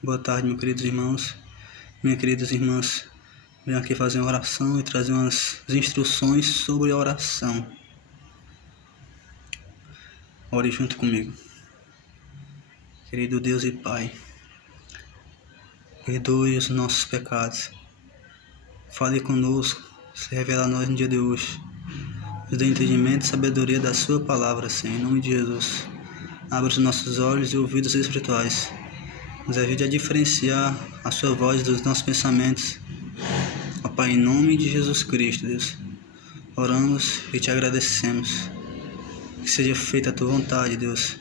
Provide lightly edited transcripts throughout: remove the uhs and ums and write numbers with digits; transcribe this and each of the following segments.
Boa tarde, meus queridos irmãos, minhas queridas irmãs. Venho aqui fazer uma oração e trazer umas instruções sobre a oração. Ore junto comigo. Querido Deus e Pai, perdoe os nossos pecados. Fale conosco, se revela a nós no dia de hoje. Nos dê entendimento e sabedoria da Sua palavra, Senhor, em nome de Jesus. Abra os nossos olhos e ouvidos espirituais. Nos ajude a diferenciar a Sua voz dos nossos pensamentos. Ó Pai, em nome de Jesus Cristo, Deus, oramos e Te agradecemos. Que seja feita a Tua vontade, Deus.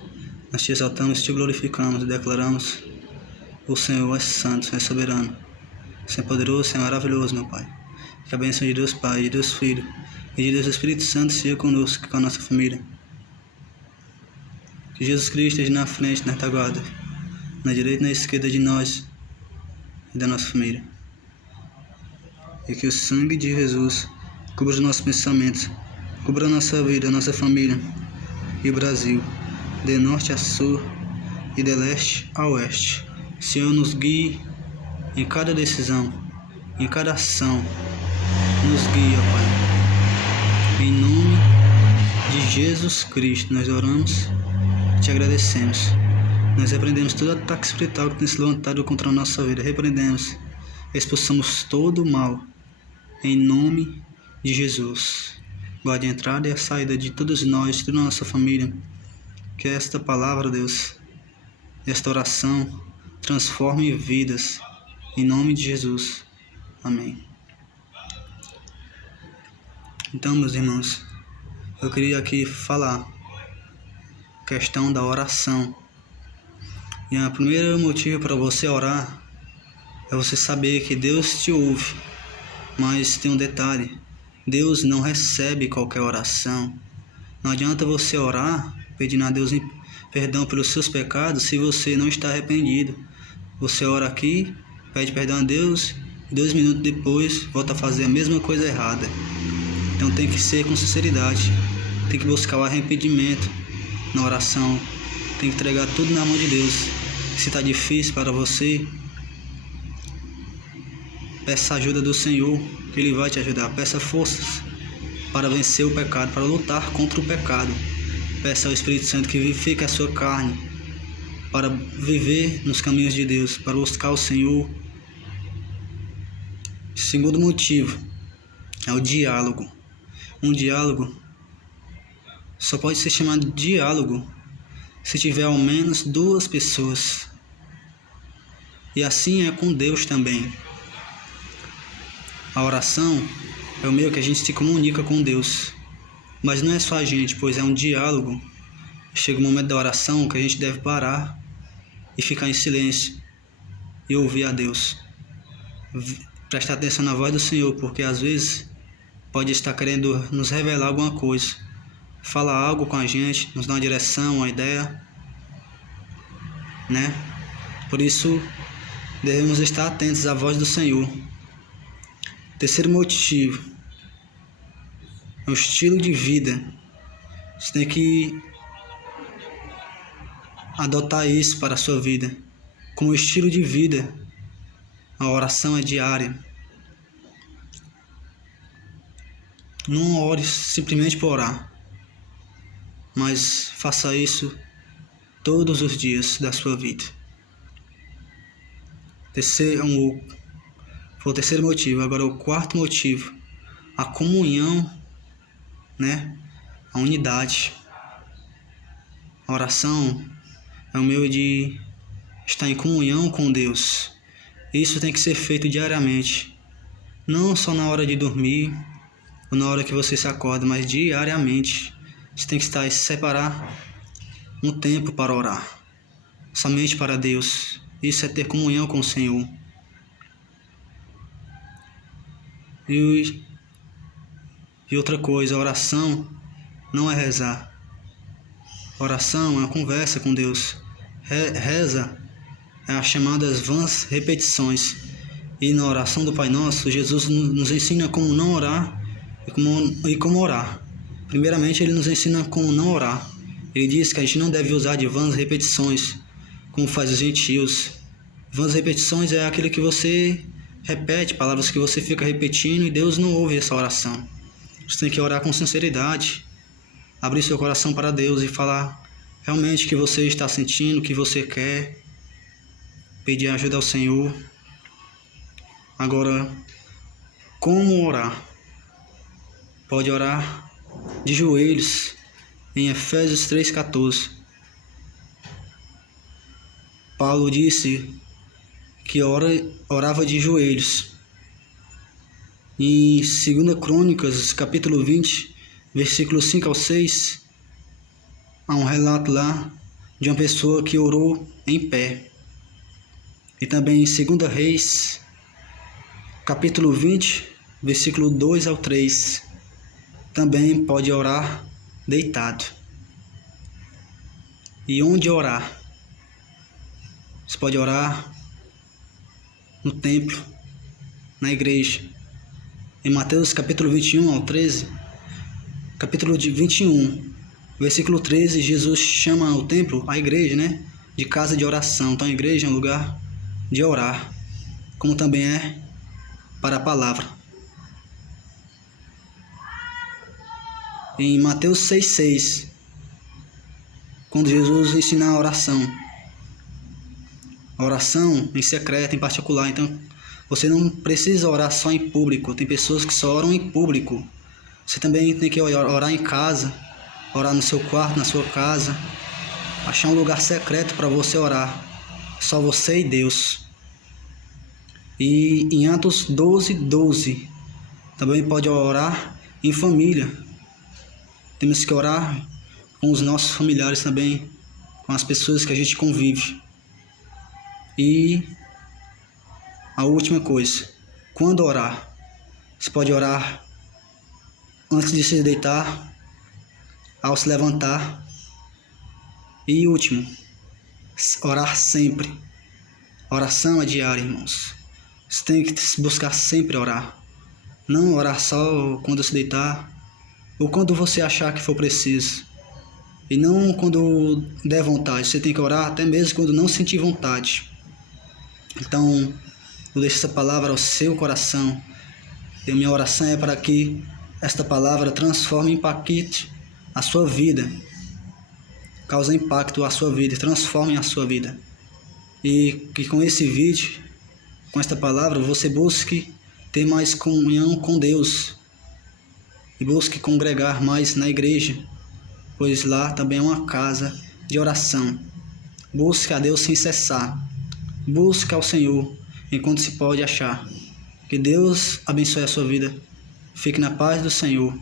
Nós Te exaltamos, Te glorificamos e declaramos: o Senhor é santo, é soberano, Senhor é poderoso, Senhor é maravilhoso, meu Pai. Que a bênção de Deus Pai, de Deus Filho e de Deus Espírito Santo seja conosco, com a nossa família. Que Jesus Cristo esteja na frente, na retaguarda, na direita e na esquerda de nós e da nossa família. E que o sangue de Jesus cubra os nossos pensamentos, cubra a nossa vida, a nossa família e o Brasil, de norte a sul e de leste a oeste. Senhor, nos guie em cada decisão, em cada ação. Nos guie, ó Pai. Em nome de Jesus Cristo, nós oramos e Te agradecemos. Nós repreendemos todo ataque espiritual que tem se levantado contra a nossa vida. Repreendemos, expulsamos todo o mal. Em nome de Jesus. Guarde a entrada e a saída de todos nós, de toda a nossa família. Que esta palavra, Deus, esta oração, transforme vidas. Em nome de Jesus. Amém. Então, meus irmãos, eu queria aqui falar a questão da oração. E o primeiro motivo para você orar é você saber que Deus te ouve. Mas tem um detalhe: Deus não recebe qualquer oração. Não adianta você orar pedindo a Deus perdão pelos seus pecados se você não está arrependido. Você ora aqui, pede perdão a Deus, e 2 minutos depois volta a fazer a mesma coisa errada. Então tem que ser com sinceridade, tem que buscar o arrependimento na oração, tem que entregar tudo na mão de Deus. Se está difícil para você, peça a ajuda do Senhor, que Ele vai te ajudar. Peça forças para vencer o pecado, para lutar contra o pecado. Peça ao Espírito Santo que vivifique a sua carne, para viver nos caminhos de Deus, para buscar o Senhor. Segundo motivo é o diálogo. Um diálogo só pode ser chamado de diálogo se tiver ao menos 2 pessoas. E assim é com Deus também. A oração é o meio que a gente se comunica com Deus. Mas não é só a gente, pois é um diálogo. Chega o momento da oração que a gente deve parar e ficar em silêncio e ouvir a Deus. Prestar atenção na voz do Senhor, porque às vezes pode estar querendo nos revelar alguma coisa. Falar algo com a gente, nos dar uma direção, uma ideia, né? Por isso, devemos estar atentos à voz do Senhor. Terceiro motivo é o estilo de vida. Você tem que adotar isso para a sua vida. Como estilo de vida, a oração é diária. Não ore simplesmente por orar, mas faça isso todos os dias da sua vida. Foi o terceiro motivo. Agora o quarto motivo, a comunhão, né? A unidade. A oração é um meio de estar em comunhão com Deus. Isso tem que ser feito diariamente, não só na hora de dormir ou na hora que você se acorda, mas diariamente. Você tem que separar um tempo para orar, somente para Deus. Isso é ter comunhão com o Senhor. E outra coisa, a oração não é rezar. A oração é uma conversa com Deus. Reza é as chamadas vãs repetições. E na oração do Pai Nosso, Jesus nos ensina como não orar e como orar. Primeiramente, Ele nos ensina como não orar. Ele diz que a gente não deve usar de vãs repetições, como faz os gentios. Vãs repetições é aquele que você repete, palavras que você fica repetindo e Deus não ouve essa oração. Você tem que orar com sinceridade, abrir seu coração para Deus e falar realmente o que você está sentindo, o que você quer, pedir ajuda ao Senhor. Agora, como orar? Pode orar de joelhos, em Efésios 3,14. Paulo disse que orava de joelhos. Em 2 Crônicas, capítulo 20, versículos 5 ao 6, há um relato lá de uma pessoa que orou em pé. E também em 2 Reis, capítulo 20, versículo 2 ao 3, também pode orar deitado. E onde orar? Você pode orar no templo, na igreja. Em Mateus capítulo 21 ao 13, capítulo 21, versículo 13, Jesus chama o templo, a igreja, de casa de oração. Então a igreja é um lugar de orar, como também é para a palavra. Em Mateus 6,6, quando Jesus ensina a oração em secreto, em particular. Então, você não precisa orar só em público. Tem pessoas que só oram em público. Você também tem que orar em casa, orar no seu quarto, na sua casa. Achar um lugar secreto para você orar. Só você e Deus. E em Atos 12:12, também pode orar em família. Temos que orar com os nossos familiares também, com as pessoas que a gente convive. E a última coisa, quando orar? Você pode orar antes de se deitar, ao se levantar. E último, orar sempre. Oração é diária, irmãos. Você tem que buscar sempre orar. Não orar só quando se deitar ou quando você achar que for preciso. E não quando der vontade. Você tem que orar até mesmo quando não sentir vontade. Então, eu deixo essa palavra ao seu coração. E a minha oração é para que esta palavra transforme e impacte a sua vida. Cause impacto à sua vida e transforme a sua vida. E que com esse vídeo, com esta palavra, você busque ter mais comunhão com Deus. E busque congregar mais na igreja, pois lá também é uma casa de oração. Busque a Deus sem cessar. Busque ao Senhor enquanto se pode achar. Que Deus abençoe a sua vida. Fique na paz do Senhor.